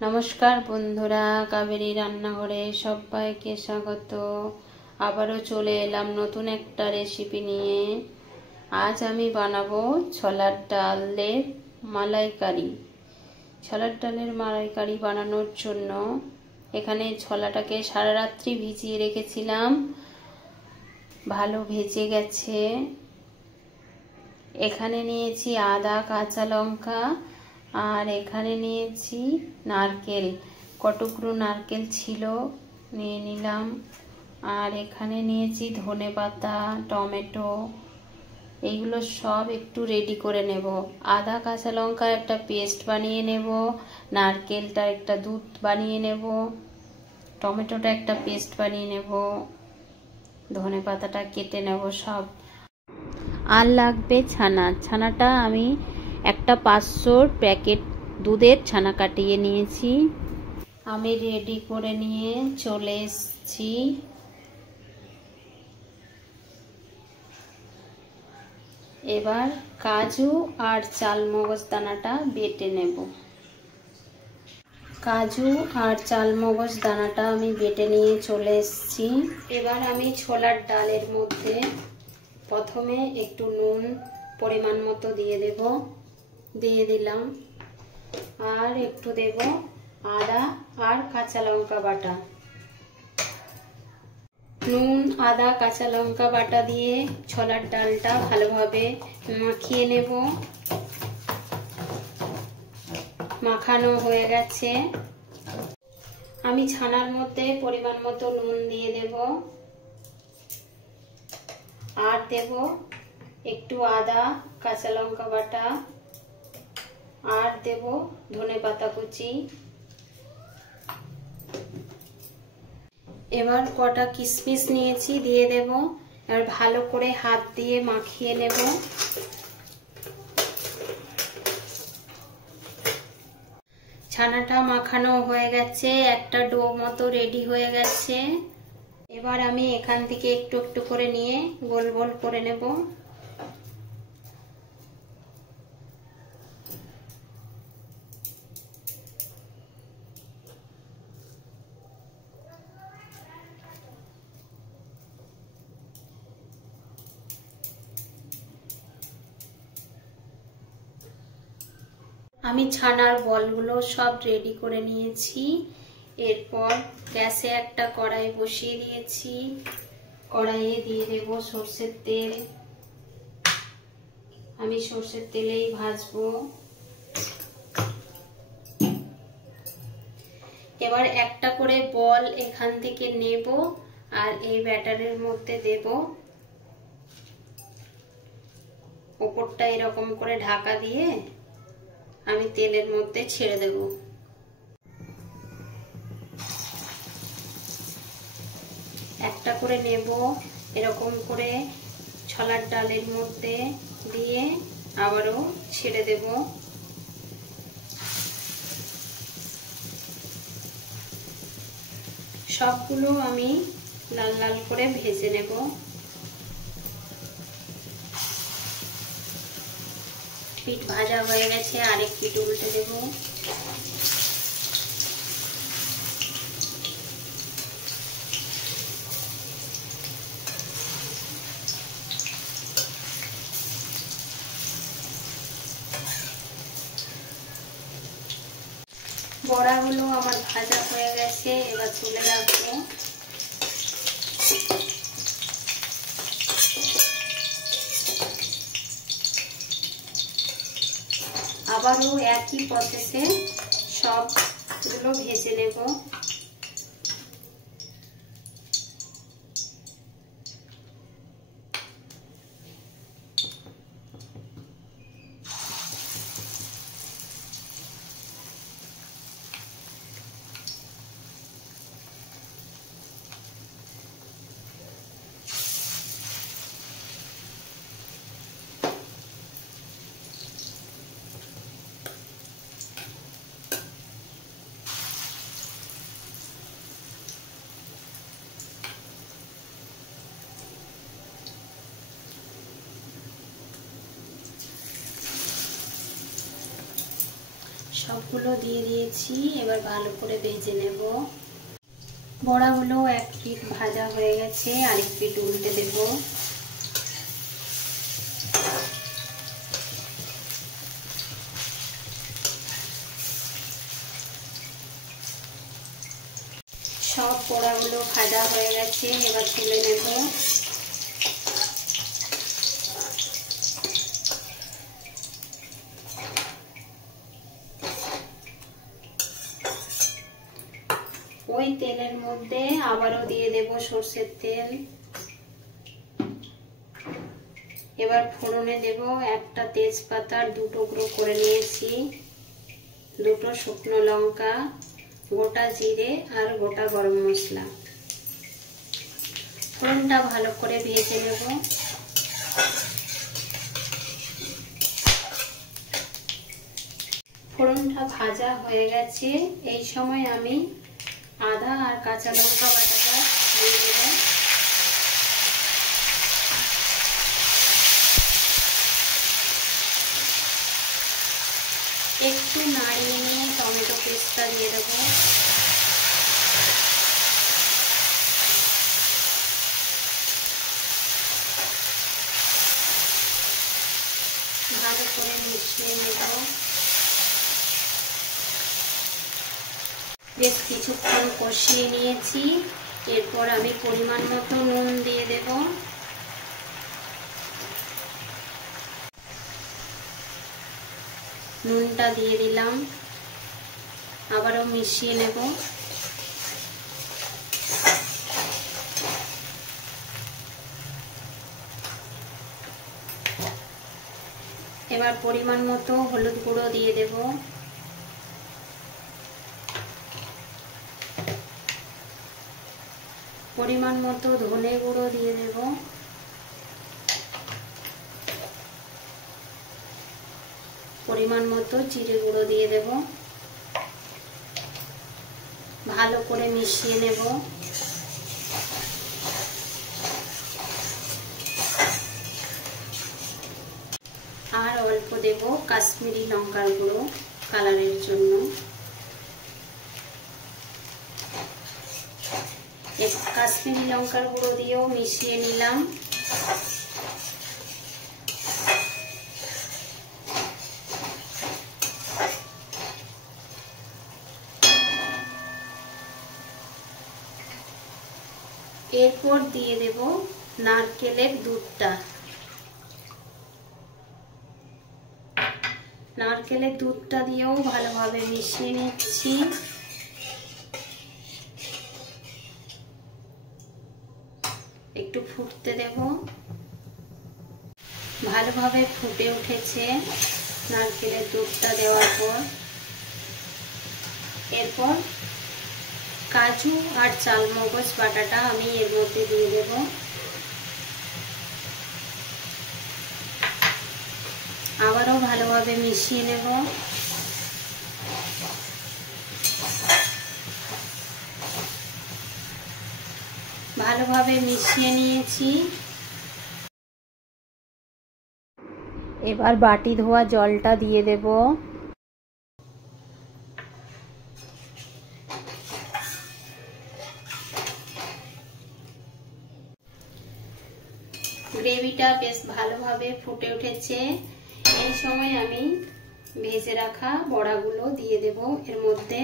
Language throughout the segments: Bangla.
নমস্কার বন্ধুরা, কাবেরী রান্নাঘরে সবাইকে স্বাগত। আবারও চলে এলাম নতুন একটা রেসিপি নিয়ে। আজ আমি বানাবো ছোলার ডালের মালাইকারি। ছোলার ডালের মালাইকারি বানানোর জন্য এখানে ছোলাটাকে সারা রাত্রি ভিজিয়ে রেখেছিলাম, ভালো ভেজে গেছে। এখানে নিয়েছি আদা, কাঁচা লঙ্কা, আর এখানে নিয়েছি নারকেল, কটুকরো নারকেল ছিল, নিয়ে নিলাম। আর এখানে নিয়েছি ধনেপাতা, টমেটো, এইগুলো সব একটু রেডি করে নেব। আদা কাঁচা লঙ্কা একটা পেস্ট বানিয়ে নেব, নারকেলটা একটা দুধ বানিয়ে নেব, টমেটোটা একটা পেস্ট বানিয়ে নেব, ধনেপাতাটা কেটে নেব সব। আর লাগবে ছানা। ছানাটা আমি একটা 500 প্যাকেট দুধের ছানা কাটিয়ে নিয়েছি। আমি রেডি করে নিয়ে চলে এসেছি। এবার কাজু আর চালমগজ দানাটা বেটে নেব। কাজু আর চালমগজ দানাটা আমি বেটে নিয়ে চলে এসেছি। এবার আমি ছোলার ডালের মধ্যে প্রথমে একটু নুন পরিমাণ মতো দিয়ে দিলাম, আর একটু দেব আদা আর কাঁচা লঙ্কা বাটা। নুন, আদা, কাঁচা লঙ্কা বাটা দিয়ে ছোলার ডালটা ভালোভাবে মাখিয়ে নেব। মাখানো হয়ে গেছে। আমি ছানার মধ্যে পরিমাণ মতো নুন দিয়ে দেব, আর দেব একটু আদা কাঁচা লঙ্কা বাটা, আর দেব ধনেপাতা কুচি। এবার কটা কিশমিশ নিয়েছি দিয়ে দেব। এবার ভালো করে হাত দিয়ে মাখিয়ে নেব। ছানাটা মাখানো হয়ে গেছে, একটা ডো মতো রেডি হয়ে গেছে। এবার আমি এখান থেকে একটু একটু করে নিয়ে গোল গোল করে নেব। আমি ছানার বলগুলো সব রেডি করে নিয়েছি। এরপর গ্যাসে একটা কড়াই বসিয়ে দিয়েছি। কড়াইয়ে দিয়ে দেব সরষের তেল। আমি সরষের তেলেই ভাজবো। এবার একটা করে বল এখান থেকে নেব আর এই ব্যাটারের মধ্যে দেব। ওপরটা এরকম করে ঢাকা দিয়ে আমি তেলের মধ্যে ছেড়ে দেব। একটা করে নেব, এরকম করে ছোলার ডালের মধ্যে দিয়ে আবারও ছেড়ে দেব। সবগুলো আমি লাল লাল করে ভেজে নেব। পিঠ ভাজা হয়ে গেছে, আরেক পিঠ উল্টে দেব। বড়াগুলো আমার ভাজা হয়ে গেছে, এবার তুলে রাখবো। আবারও একই প্রসেসে সবগুলো ভেজে নেব। সবগুলো দিয়ে দিয়েছি, এবার ভালো করে ভেজে নেব। বড়াগুলো এক পিঠ ভাজা হয়ে গেছে, আরেক পিঠ উল্টে দেব। সব বড়াগুলো ভাজা হয়ে গেছে, এবার তুলে নেব। ওই তেলের মধ্যে আবারও দিয়ে দেব সরষের তেল। এবার ফোড়নে দেব একটা তেজপাতা, 2 টুকরো করে নিয়েছি, 2টো শুকনো লঙ্কা, গোটা জিরে আর গোটা গরম মশলা। ফোড়নটা ভালো করে ভেজে নেব। ফোড়নটা ভাজা হয়ে গেছে, এই সময় আমি আদা আর কাঁচা লঙ্কা বাটাটা দিয়ে দেব। একটু নাড়িয়ে নিয়ে টমেটো পেস্টটা দিয়ে দেব। ভালো করে মিশিয়ে নেব। বেশ কিছুক্ষণ কষিয়ে নিয়েছি, এরপর আমি পরিমাণ মতো নুন দিয়ে দেব। নুনটা দিয়ে দিলাম, আবারও মিশিয়ে নেব। এবার পরিমাণ মতো হলুদ গুঁড়ো দিয়ে দেব। পরিমাণ মতো ধনে গুঁড়ো দিয়ে দেব। পরিমাণ মতো জিরে গুঁড়ো দিয়ে দেব। ভালো করে মিশিয়ে নেব। আর অল্প দেব কাশ্মীরি লঙ্কার গুঁড়ো কালারের জন্য। কাশ্মীরি লঙ্কার গুঁড়ো দিয়েও মিশিয়ে নিলাম। এরপর দিয়ে দেব নারকেলের দুধটা। নারকেলের দুধটা দিয়েও ভালোভাবে মিশিয়ে নিচ্ছি। একটু ফুটতে দেব। ভালোভাবে ফুটে উঠেছে নারকেলের দুধটা দেওয়ার পর। এরপর কাজু আর চালমগজ বাটাটা আমি এর মধ্যে দিয়ে দেব। আবারও ভালোভাবে মিশিয়ে নেব। ভালোভাবে মিশিয়ে নিয়েছি। এবার বাটি ধোয়া জলটা দিয়ে দেব। গ্রেভিটা বেশ ভালোভাবে ফুটে উঠেছে। এই সময় আমি ভেজে রাখা বড়াগুলো দিয়ে দেব এর মধ্যে।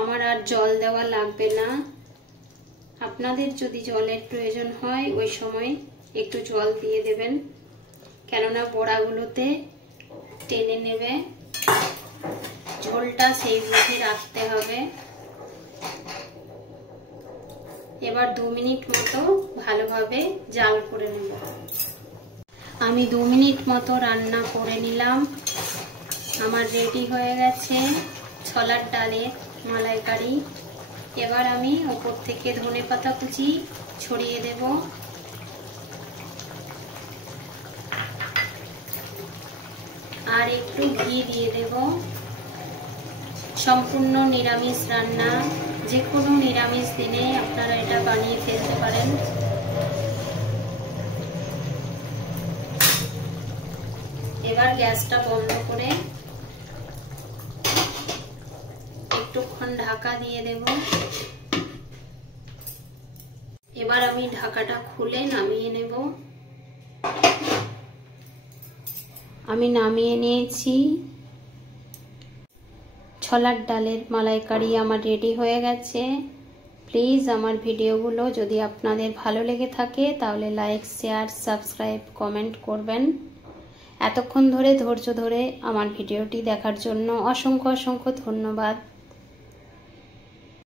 আমার আর জল দেওয়া লাগবে না। আপনাদের যদি জলের প্রয়োজন হয় ওই সময় একটু জল দিয়ে দেবেন, কেননা বড়াগুলোতে টেনে নেবে। ঝোলটা সেই বুঝে রাখতে হবে। এবার 2 মিনিট মতো ভালোভাবে জাল করে নেব। আমি 2 মিনিট মতো রান্না করে নিলাম। আমার রেডি হয়ে গেছে ছোলার ডালের মালাইকারি। এবার আমি উপর থেকে ধনেপাতা কুচি ছড়িয়ে দেব। আর একটু ঘি দিয়ে দেব। সম্পূর্ণ নিরামিষ রান্না, যে কোনো নিরামিষ দিনে আপনারা এটা বানিয়ে ফেলতে পারেন। এবার গ্যাসটা বন্ধ করে একটুক্ষণ ঢাকা দিয়ে দেব। এবার আমি ঢাকাটা খুলে নামিয়ে নেব। আমি নামিয়ে নিয়েছি। ছোলার ডালের মালাইকারি আমার রেডি হয়ে গেছে। প্লিজ আমার ভিডিওগুলো যদি আপনাদের ভালো লেগে থাকে তাহলে লাইক, শেয়ার, সাবস্ক্রাইব, কমেন্ট করবেন। এতক্ষণ ধরে ধৈর্য ধরে আমার ভিডিওটি দেখার জন্য অসংখ্য অসংখ্য ধন্যবাদ।